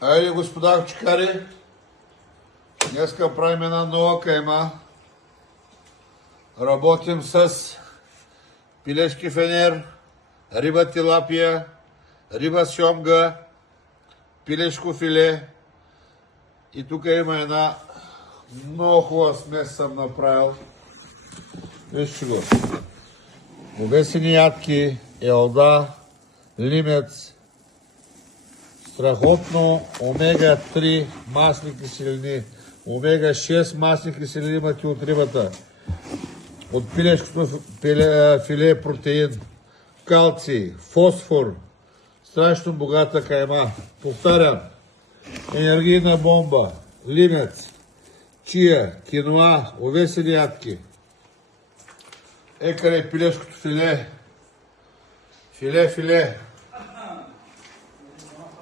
Айде, господа кочкари, днеска правим една нова кайма. Работим с пилешки фенер, риба тилапия, риба сьомга, пилешко филе. И тук има една много хубава смес съм направил. Вижте го. Обесени ядки, елда, лимец, страхотно омега-3 масни киселини, омега-6 масни киселини имате от рибата, от пилешкото филе протеин, калций, фосфор, страшно богата кайма. Повтарям, енергийна бомба, лимец, чия, киноа, овесени ядки. Екаре пилешкото филе, филе.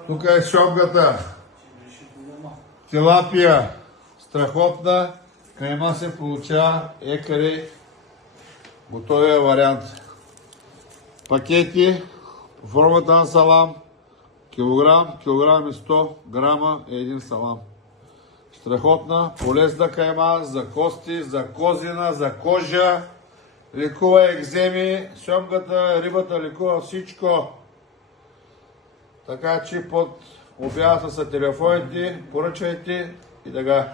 Тук е шомгата, тилапия, страхотна, кайма се получава, екаре, готовия вариант. Пакети, по формата на салам, килограм и 100 грама е един салам. Страхотна, полезна кайма за кости, за козина, за кожа, лекува екземи, шомгата, рибата лекува всичко. Така че под обявата са телефоните, поръчайте и така.